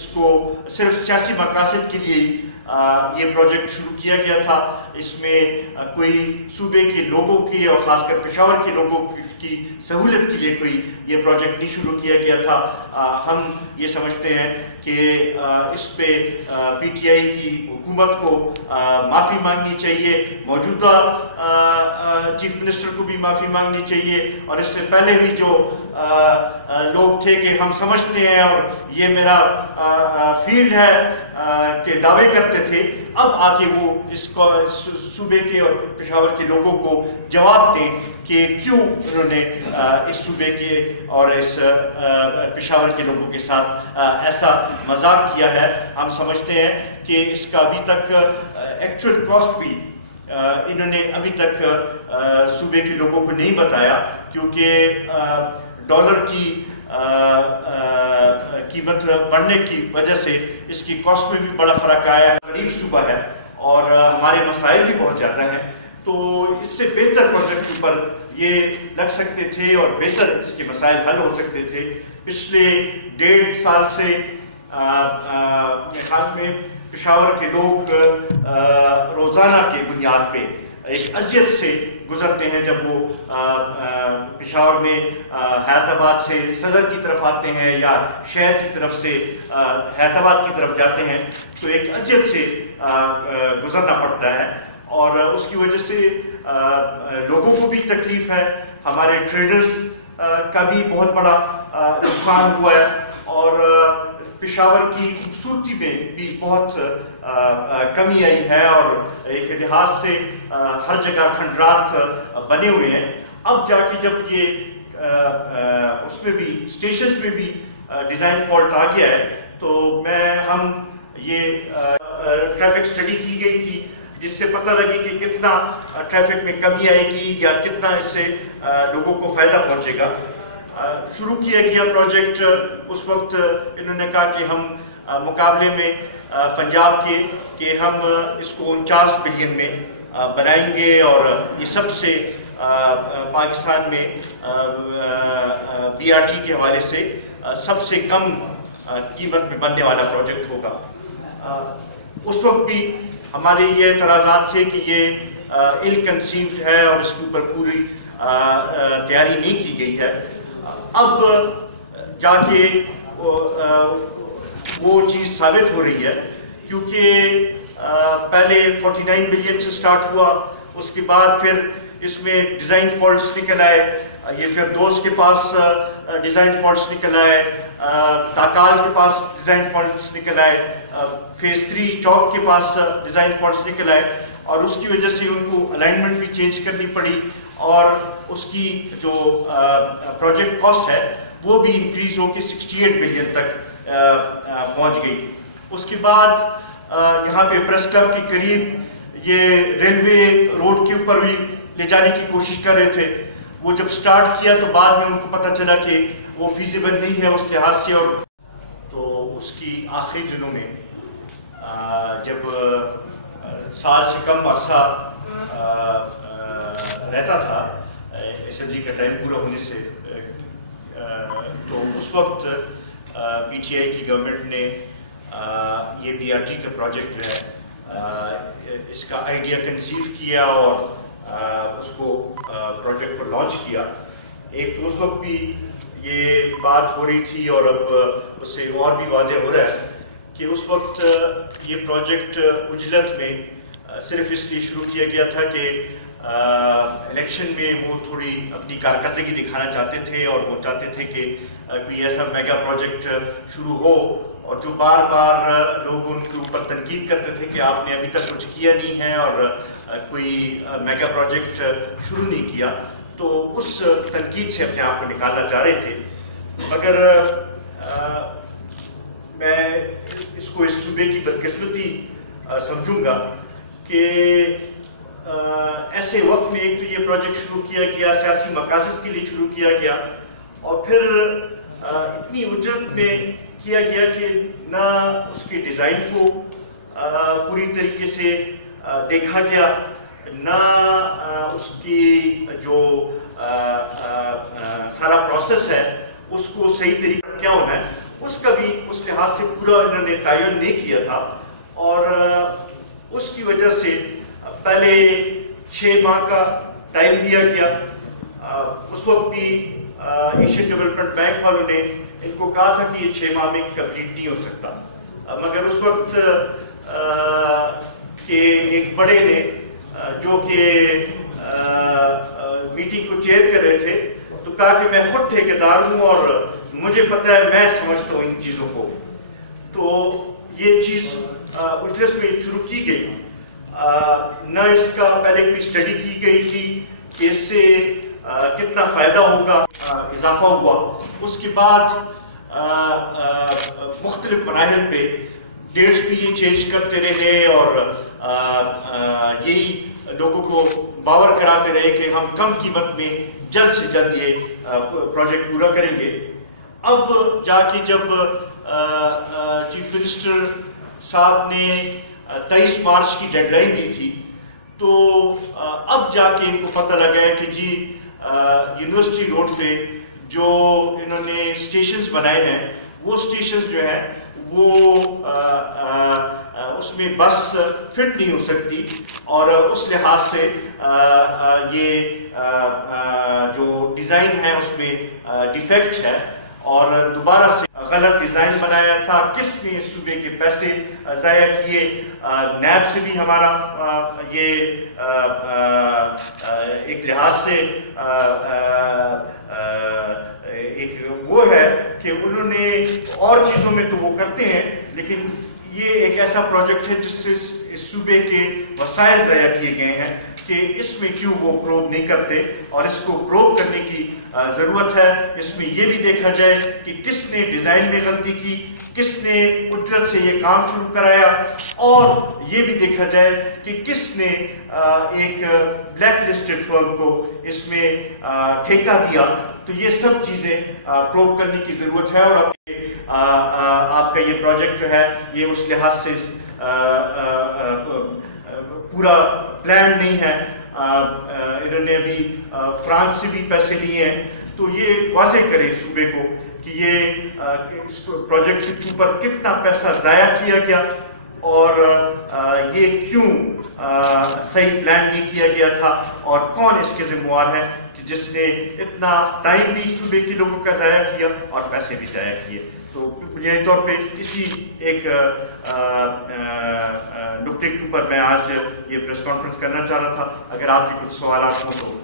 اس کو صرف سیاسی مقاصد کے لیے یہ پروجیکٹ شروع کیا گیا تھا. اس میں کوئی صوبے کے لوگوں کی اور خاص کر پشاور کے لوگوں کی سہولت کے لیے کوئی یہ پروجیکٹ نہیں شروع کیا گیا تھا. ہم یہ سمجھتے ہیں کہ اس پہ پی ٹی آئی کی حکومت کو معافی مانگنی چاہیے, موجودہ چیف منسٹر کو بھی معافی مانگنی چاہیے, اور اس سے پہلے بھی جو لوگ تھے کہ ہم سمجھتے ہیں اور یہ میرا فیلڈ ہے کہ دعوے کرتے تھے, اب آ کے وہ اس کو صوبے کے اور پشاور کے لوگوں کو جواب دیں کہ کیوں انہوں نے اس صوبے کے اور اس پشاور کے لوگوں کے ساتھ ایسا مذاق کیا ہے. ہم سمجھتے ہیں کہ اس کا ابھی تک ایکچوئل کاسٹ بھی انہوں نے ابھی تک صوبے کے لوگوں کو نہیں بتایا, کیونکہ ڈالر کی قیمت بڑھنے کی وجہ سے اس کی کاسٹ میں بھی بڑا فرق آیا ہے. غریب صوبہ ہے اور ہمارے مسائل بھی بہت زیادہ ہیں, تو اس سے بہتر پروجیکٹ پر یہ لگ سکتے تھے اور بہتر اس کے مسائل حل ہو سکتے تھے. پچھلے 1.5 سال سے میرے خیال میں پشاور کے لوگ روزانہ کے بنیاد پہ ایک اذیت سے گزرتے ہیں. جب وہ پشاور میں حیدرآباد سے صدر کی طرف آتے ہیں یا شہر کی طرف سے حیدرآباد کی طرف جاتے ہیں تو ایک اذیت سے گزرنا پڑتا ہے, اور اس کی وجہ سے لوگوں کو بھی تکلیف ہے, ہمارے ٹریڈرز کا بھی بہت بڑا نقصان ہوا ہے, اور پشاور کی خوبصورتی میں بھی بہت کمی آئی ہے, اور ایک لحاظ سے ہر جگہ کھنڈرات بنے ہوئے ہیں. اب جا کے جب یہ اس میں بھی اسٹیشنز میں بھی ڈیزائن فالٹ آ گیا ہے, تو ہم یہ ٹریفک اسٹڈی کی گئی تھی جس سے پتہ لگے کہ کتنا ٹریفک میں کمی آئے گی یا کتنا اس سے لوگوں کو فائدہ پہنچے گا. شروع کیا گیا پروجیکٹ, اس وقت انہوں نے کہا کہ ہم مقابلے میں پنجاب کے کہ ہم اس کو 49 بلین میں بنائیں گے, اور یہ سب سے پاکستان میں BRT کے حوالے سے سب سے کم قیمت میں بننے والا پروجیکٹ ہوگا. اس وقت بھی ہمارے یہ اعتراضات تھے کہ یہ ill conceived ہے اور اس کے اوپر پوری تیاری نہیں کی گئی ہے. اب جا کے وہ چیز ثابت ہو رہی ہے, کیونکہ پہلے 49 بلین سے سٹارٹ ہوا, اس کے بعد پھر اس میں ڈیزائن فالٹس نکل آئے, یہ پھر دوست کے پاس ڈیزائن فالٹس نکل آئے, تاکال کے پاس ڈیزائن فالٹس نکل آئے, فیز 3 چوک کے پاس ڈیزائن فالٹس نکل آئے, اور اس کی وجہ سے ان کو الائنمنٹ بھی چینج کرنی پڑی, اور اس کی جو پروجیکٹ کاسٹ ہے وہ بھی انکریز ہو کے 68 بلین تک پہنچ گئی. اس کے بعد یہاں پہ پریس کلب کے قریب یہ ریلوے روڈ کے اوپر بھی لے جانے کی کوشش کر رہے تھے. وہ جب سٹارٹ کیا تو بعد میں ان کو پتہ چلا کہ وہ فیزیبل نہیں ہے اس لحاظ سے, اور تو اس کی آخری دنوں میں جب سال سے کم عرصہ رہتا تھا اسمبلی کا ٹائم پورا ہونے سے, تو اس وقت پی ٹی آئی کی گورنمنٹ نے یہ BRT کا پروجیکٹ جو ہے اس کا آئیڈیا کنسیو کیا اور اس کو پروجیکٹ کو لانچ کیا. ایک تو اس وقت بھی یہ بات ہو رہی تھی, اور اب اس سے اور بھی واضح ہو رہا ہے کہ اس وقت یہ پروجیکٹ اجلت میں صرف اس لیے شروع کیا گیا تھا کہ الیکشن میں وہ تھوڑی اپنی کارکردگی دکھانا چاہتے تھے, اور وہ چاہتے تھے کہ کوئی ایسا میگا پروجیکٹ شروع ہو, اور جو بار بار لوگ ان کے اوپر تنقید کرتے تھے کہ آپ نے ابھی تک کچھ کیا نہیں ہے اور کوئی میگا پروجیکٹ شروع نہیں کیا, تو اس تنقید سے اپنے آپ کو نکالنا چاہ رہے تھے. مگر میں اس کو اس صوبے کی بدقسمتی سمجھوں گا کہ ایسے وقت میں ایک تو یہ پروجیکٹ شروع کیا گیا, سیاسی مقاصد کے لیے شروع کیا گیا, اور پھر اتنی اجرت میں کیا گیا کہ نہ اس کے ڈیزائن کو پوری طریقے سے دیکھا گیا, نہ اس کی جو سارا پروسیس ہے اس کو صحیح طریقے کیا ہونا ہے اس کا بھی اس لحاظ سے پورا انہوں نے تعین نہیں کیا تھا، اور اس کی وجہ سے پہلے 6 ماہ کا ٹائم دیا گیا. اس وقت بھی ایشین ڈیولپمنٹ بینک والوں نے ان کو کہا تھا کہ یہ 6 ماہ میں کمپلیٹ نہیں ہو سکتا، مگر اس وقت کہ ایک بڑے نے جو کہ میٹنگ کو چیئر کر رہے تھے تو کہا کہ میں خود ٹھیکیدار ہوں اور مجھے پتہ ہے، میں سمجھتا ہوں ان چیزوں کو. تو یہ چیز اجلاس میں شروع کی گئی. نہ اس کا پہلے کوئی اسٹڈی کی گئی تھی کہ اس سے کتنا فائدہ ہوگا، اضافہ ہوا. اس کے بعد مختلف مراحل پہ ڈیٹس بھی یہ چینج کرتے رہے اور یہی لوگوں کو باور کراتے رہے کہ ہم کم قیمت میں جلد سے جلد یہ پروجیکٹ پورا کریں گے. اب جا کے جب چیف منسٹر صاحب نے 23 مارچ کی ڈیڈ لائن دی تھی تو اب جا کے ان کو پتہ لگا ہے کہ جی یونیورسٹی روڈ پہ جو انہوں نے اسٹیشنز بنائے ہیں وہ اسٹیشنز جو ہیں وہ اس میں بس فٹ نہیں ہو سکتی، اور اس لحاظ سے یہ جو ڈیزائن ہے اس میں ڈیفیکٹ ہے اور دوبارہ سے غلط ڈیزائن بنایا تھا. کس نے اس صوبے کے پیسے ضائع کیے؟ نیب سے بھی ہمارا یہ ایک لحاظ سے ایک وہ ہے کہ انہوں نے اور چیزوں میں تو وہ کرتے ہیں، لیکن یہ ایک ایسا پروجیکٹ ہے جس سے اس صوبے کے وسائل ضائع کیے گئے ہیں کہ اس میں کیوں وہ پروب نہیں کرتے، اور اس کو پروب کرنے کی ضرورت ہے. اس میں یہ بھی دیکھا جائے کہ کس نے ڈیزائن میں غلطی کی، کس نے اجرت سے یہ کام شروع کرایا، اور یہ بھی دیکھا جائے کہ کس نے ایک بلیک لسٹڈ فرم کو اس میں ٹھیکہ دیا. تو یہ سب چیزیں پروب کرنے کی ضرورت ہے. اور آپ کا یہ پروجیکٹ جو ہے یہ اس لحاظ سے پورا پلان نہیں ہے. انہوں نے ابھی فرانس سے بھی پیسے لیے ہیں. تو یہ واضح کرے صوبے کو کہ یہ اس پروجیکٹ کے اوپر کتنا پیسہ ضائع کیا گیا اور یہ کیوں صحیح پلان نہیں کیا گیا تھا، اور کون اس کے ذمہ دار ہے کہ جس نے اتنا ٹائم بھی صوبے کے لوگوں کا ضائع کیا اور پیسے بھی ضائع کیے. تو بنیادی طور پہ اسی ایک نقطے کے اوپر میں آج یہ پریس کانفرنس کرنا چاہ رہا تھا. اگر آپ کے کچھ سوالات ہوں تو